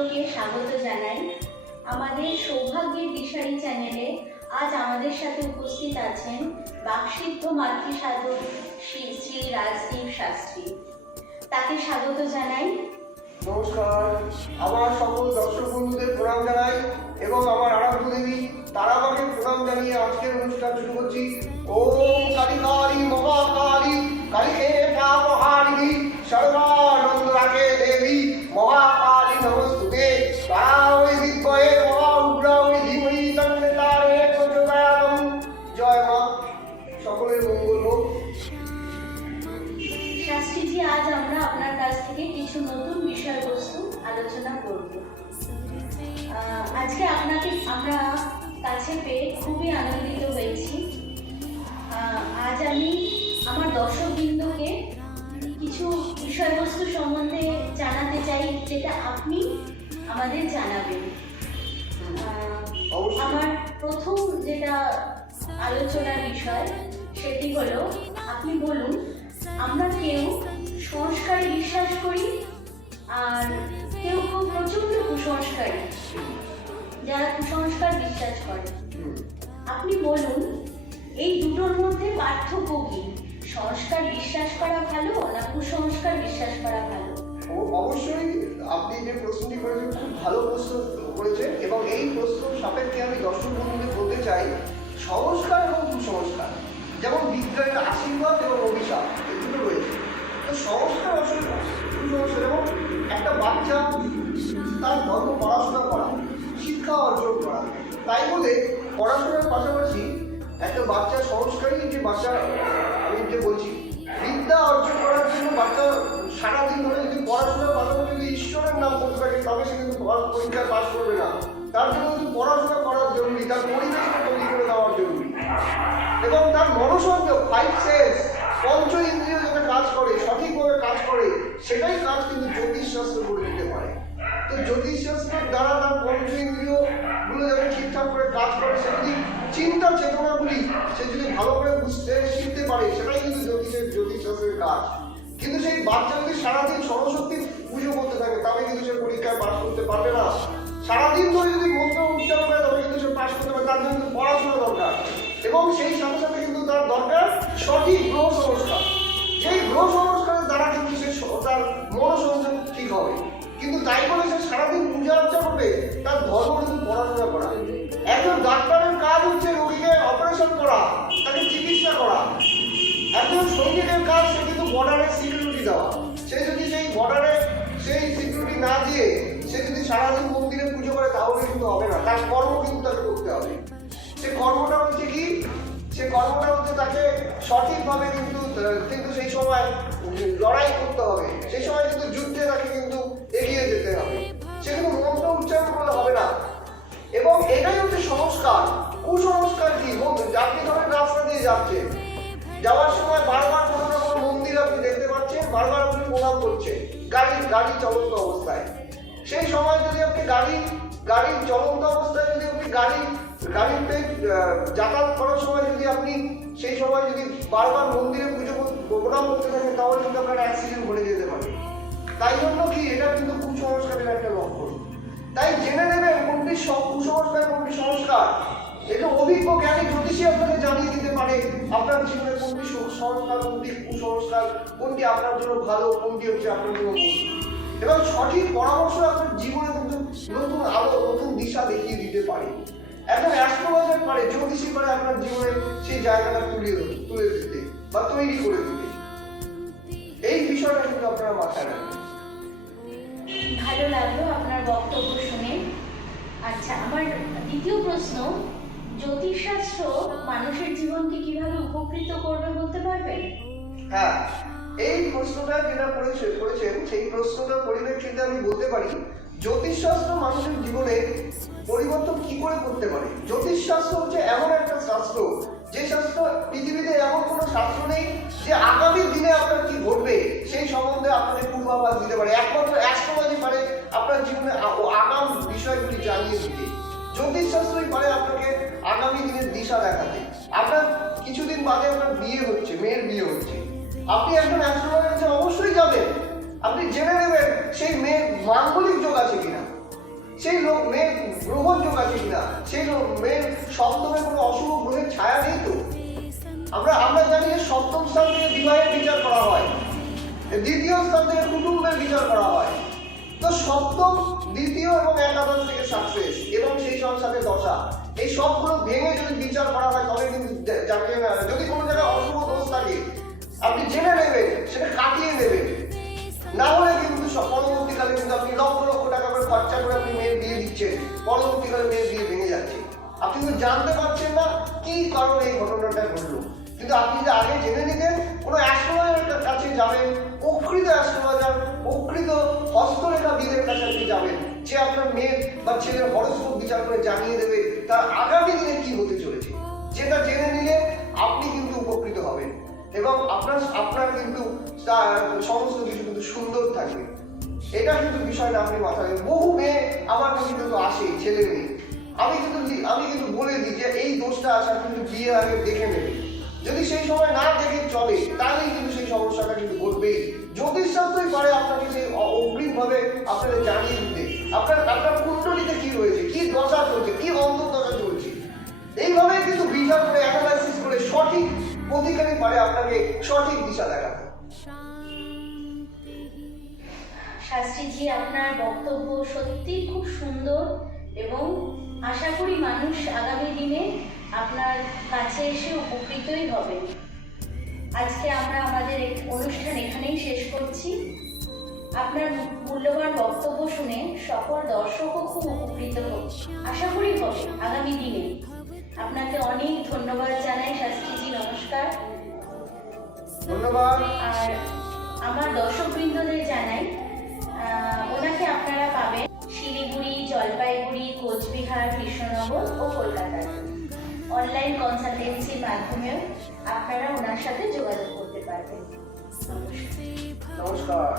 দর্শকবৃন্দকে স্বাগত জানাই। আমাদের সৌভাগ্যের দিশারি চ্যানেলে আজ আমাদের সাথে উপস্থিত আছেন বাকসিদ্ধ মাতৃসাধক শ্রী শ্রী রাজদীপ শাস্ত্রী। তাকে স্বাগত জানাই। নমস্কার, আমার সকল দর্শক বন্ধুদের প্রণাম জানাই এবং আমার আরাধ্য দেবী তারামাকে প্রণাম জানিয়ে আজকের অনুষ্ঠান শুরু করছি। ওম কালী কালী মহাকালী কালীকে মহারিণী সর্বানন্দ রাখে দেবী মহাকালী নমস্তুতে। তারাওই বিদ্ময়ে মহা উগ্রাওই ধীমহি তন্নে তারে প্রচোদয়াৎ। জয় মা, সকলের মঙ্গল হোক। শাস্ত্রীজি, আজ আমরা আপনার কাছ থেকে কিছু নতুন বিষয়বস্তু আলোচনা করব। আজকে আপনাকে আমরা কাছে পেয়ে খুবই আনন্দিত হয়েছি। আজ আমি আমার দর্শকবৃন্দকে কিছু বিষয়বস্তু সম্বন্ধে জানাতে চাই, যেটা আপনি আমাদের জানাবেন। আমার প্রথম যেটা আলোচনার বিষয় সেটি হলো, আপনি বলুন, আমরা কেউ সংস্কারে বিশ্বাস করি আর কেউ কেউ প্রচন্ড কুসংস্কারী, যারা কুসংস্কার বিশ্বাস করে। আপনি বলুন, এই দুটোর মধ্যে পার্থক্য কি? সংস্কার বিশ্বাস করা ভালো না কুসংস্কার বিশ্বাস করা ভালো? অবশ্যই আপনি যে প্রশ্নটি করেছেন খুব ভালো প্রশ্ন করেছেন, এবং এই প্রশ্ন সাপেক্ষে আমি দর্শক বন্ধুদের বলতে চাই, সংস্কার এবং কুসংস্কার যেমন বিজ্ঞানের আশীর্বাদ এবং অভিশাপ, এই দুটো রয়েছে। তো সংস্কার আসলে কুসংস্কার, এবং একটা বাচ্চা তার ধর্ম পড়াশোনা করা, শিক্ষা অর্জন করা, তাই বলে পড়াশোনার পাশাপাশি একটা বাচ্চা সংস্কারী যে বাচ্চা, আমি যে বলছি বিদ্যা অর্জন করার জন্য বাচ্চা সারাদিন ধরে যদি পড়াশোনার পাশাপাশি যদি ঈশ্বরের নাম করতে থাকে, তবে সে কিন্তু পরীক্ষায় পাস করবে না। তার জন্য কিন্তু পড়াশোনা করার জরুরি, তার পরিবেশটা তৈরি করে দেওয়ার জরুরি, এবং তার মনোসংযোগ, 5 সেন্স, পঞ্চ ইন্দ্রিয় যাতে কাজ করে, সঠিকভাবে কাজ করে, সেটাই কাজ কিন্তু জ্যোতিষশাস্ত্র করে দিতে পারে। তো জ্যোতিষশাস্ত্রের দ্বারা তার পঞ্চ ইন্দ্রিয়গুলো যাতে ঠিকঠাক করে কাজ করে, সে যদি চিন্তা চেতনাগুলি সে যদি ভালো করে বুঝতে শিখতে পারে, সেটাই কিন্তু জ্যোতিষশাস্ত্রের কাজ। কিন্তু সেই বাচ্চা যদি সারাদিন সরস্বতী পুজো করতে থাকে, তবে কিন্তু সে পরীক্ষায় পাস করতে পারবে না। সারাদিন ধরে যদি মন্ত্র উচ্চারণ করে, তবে কিন্তু সে পাস করতে পারবে। তার জন্য কিন্তু পড়াশোনা দরকার, এবং সেই সাথে সাথে কিন্তু তার দরকার সঠিক গ্রহ সংস্কার। সেই গ্রহ সংস্কারের দ্বারা কিন্তু সে তার মনোসংযোগ ঠিক হবে। কিন্তু তাই বলে সে সারাদিন পূজা অর্চনা করবে, তার ধর্ম কিন্তু পড়াশোনা করা। একজন ডাক্তারের কাজ হচ্ছে রোগীকে অপারেশন করা, তাকে চিকিৎসা করা। একজন সৈনিকের কাজ সে কিন্তু বর্ডারে সিকিউরিটি দেওয়া। সে যদি সেই বর্ডারে সেই সিকিউরিটি না দিয়ে সে যদি সারাদিন মন্দিরে পুজো করে, তাহলে কিন্তু হবে না। তার কর্ম কিন্তু তাকে করতে হবে। সে কর্মটা হচ্ছে কি? সে কর্মটা হচ্ছে তাকে সঠিকভাবে কিন্তু সেই সময় লড়াই করতে হবে, সেই সময় কিন্তু যুদ্ধে তাকে কিন্তু এগিয়ে যেতে হবে। সে কিন্তু মন্ত্র উচ্চারণ করলে হবে না। এবং এটাই হচ্ছে সংস্কার। কুসংস্কার কি? আপনি ধরেন রাস্তা দিয়ে যাচ্ছেন, যাওয়ার সময় বারবার কোনো না কোনো মন্দির আপনি দেখতে পাচ্ছেন, বারবার আপনি প্রণাম করছেন গাড়ি চলন্ত অবস্থায়। সেই সময় যদি আপনি গাড়ির চলন্ত অবস্থায় যদি আপনি গাড়িতে যাতায়াত করার সময় যদি আপনি সেই সময় যদি বারবার মন্দিরে প্রণাম করতে থাকেন, তাহলে কিন্তু আপনার অ্যাক্সিডেন্ট ঘটে যেতে পারে। তাই জন্য কি, এটা কিন্তু কুসংস্কারের একটা লক্ষণ। তাই জেনে নেবেন কোনটি কুসংস্কার, কোনটি সংস্কার। এটা অভিজ্ঞ জ্ঞানী জ্যোতিষী আপনাকে জানিয়ে দিতে পারে আপনার জীবনে কোনটি সংস্কার, কোনটি কুসংস্কার, কোনটি আপনার জন্য ভালো, কোনটি হচ্ছে আপনার জন্য ভুল। এবং সঠিক পরামর্শ আপনার জীবনে কিন্তু নতুন আলো, নতুন দিশা দেখিয়ে দিতে পারে। এখন অ্যাস্ট্রোলজার পারে, জ্যোতিষী পারে আপনার জীবনে সেই জায়গাটা তুলে দিতে বা তৈরি করে দিতে। এই বিষয়টা কিন্তু আপনারা মাথায় রাখবেন। ভালো লাগলো আপনার বক্তব্য শুনে। আচ্ছা, আমার দ্বিতীয় প্রশ্ন, জ্যোতিষশাস্ত্র মানুষের জীবনকে কিভাবে উপকৃত করবে বলতে পারবেন? হ্যাঁ, এই প্রশ্নটা যেটা করেছেন সেই প্রশ্নটার পরিপ্রেক্ষিতে আমি বলতে পারি, জ্যোতিষশাস্ত্র মানুষের জীবনে পরিবর্তন কি করে করতে পারে। জ্যোতিষশাস্ত্র হচ্ছে এমন একটা শাস্ত্র, যে শাস্ত্র পৃথিবীতে এমন কোনো শাস্ত্র নেই যে আগামী দিনে আপনার কি ঘটবে সেই সম্বন্ধে আপনাকে পূর্বাভাস দিতে পারে। একমাত্র অ্যাস্ট্রোলজি পারে আপনার জীবনে আগাম বিষয়গুলি জানিয়ে দিতে। জ্যোতিষশাস্ত্রই পারে আপনাকে আগামী দিনের দিশা দেখাতে। আপনার কিছুদিন বাদে আপনার বিয়ে হচ্ছে, মেয়ের বিয়ে হচ্ছে, আপনি একজন অ্যাস্ট্রোলজারের কাছে অবশ্যই যাবেন। আপনি জেনে নেবেন সেই মেয়ের মাঙ্গলিক যোগ আছে কিনা। সেই লোক মেয়ের গ্রহণযোগ আছে কিনা, সেই লোক মেয়ের সপ্তমে কোনো অশুভ গ্রহের ছায়া নেই তো। আমরা জানি যে সপ্তম স্থান থেকে বিবাহের বিচার করা হয়, দ্বিতীয় স্থান থেকে কুটুম্বের বিচার করা হয়। তো সপ্তম, দ্বিতীয় এবং একাদশ থেকে সাকসেস এবং সেই সাথে দশা, এই সবগুলো ভেঙে যদি বিচার করা হয় তবে কিন্তু যাকে যদি কোনো জায়গায় অশুভ দোষ থাকে আপনি জেনে নেবেন, সেটা কাটিয়ে নেবেন। না হলে কিন্তু পরবর্তীকালে কিন্তু আপনি লক্ষ লক্ষ টাকা করে খরচা করে আপনি মেয়ের বিয়ে দিচ্ছেন, পরবর্তীকালে মেয়ের বিয়ে ভেঙে যাচ্ছে। আপনি কিন্তু জানতে পারছেন না কি কারণে এই ঘটনাটা ঘটলো। কিন্তু আপনি যদি আগে জেনে নিতেন, কোনো অ্যাস্ট্রোলজারের কাছে যাবেন, প্রকৃত অ্যাস্ট্রোলজার, প্রকৃত হস্তরেখাবিদের কাছে আপনি যাবেন, যে আপনার মেয়ের বা ছেলের হরস্কোপ বিচার করে জানিয়ে দেবে তার আগামী দিনে কি হতে চলেছে। যেটা জেনে নিলে আপনি কিন্তু উপকৃত হবেন এবং আপনার কিন্তু সমস্ত কিছু কিন্তু সুন্দর থাকবে। এটা কিন্তু বিষয়টা আপনি মাথায়, বহু মেয়ে আমার কাছে কিন্তু আসে, ছেলে মেয়ে, আমি কিন্তু বলে দিই যে এই দোষটা আসার কিন্তু বিয়ের আগে দেখে নেবে। যদি সেই সময় না দেখে চলে তাহলেই কিন্তু সেই সমস্যাটা কিন্তু ঘটবেই। জ্যোতিষশাস্ত্রই পারে আপনাকে সেই অগ্রিমভাবে আপনাদের জানিয়ে দিতে আপনার কুণ্ডলিতে কি রয়েছে, কি দশা চলছে, কি অন্তর্দশা চলছে। এইভাবে কিন্তু বিচার করে অ্যানালাইসিস করে সঠিক প্রতিকারই পারে আপনাকে সঠিক দিশা দেখাতে। শাস্ত্রীজি, আপনার বক্তব্য সত্যি খুব সুন্দর এবং আশা করি মানুষ আগামী দিনে আপনার কাছে এসে উপকৃতই হবে। আজকে আমরা আমাদের অনুষ্ঠান এখানেই শেষ করছি। আপনার মূল্যবান বক্তব্য শুনে সকল দর্শকও খুব উপকৃত হচ্ছে, আশা করি হবে আগামী দিনে। আপনাকে অনেক ধন্যবাদ জানাই শাস্ত্রীজি, নমস্কার। ধন্যবাদ। আর আমার দর্শকবৃন্দদের জানাই ওনাকে আপনারা পাবেন শিলিগুড়ি, জলপাইগুড়ি, কোচবিহার, কৃষ্ণনগর ও কলকাতায়। অনলাইন কনসালটেন্সির মাধ্যমেও আপনারা ওনার সাথে যোগাযোগ করতে পারবেন। নমস্কার।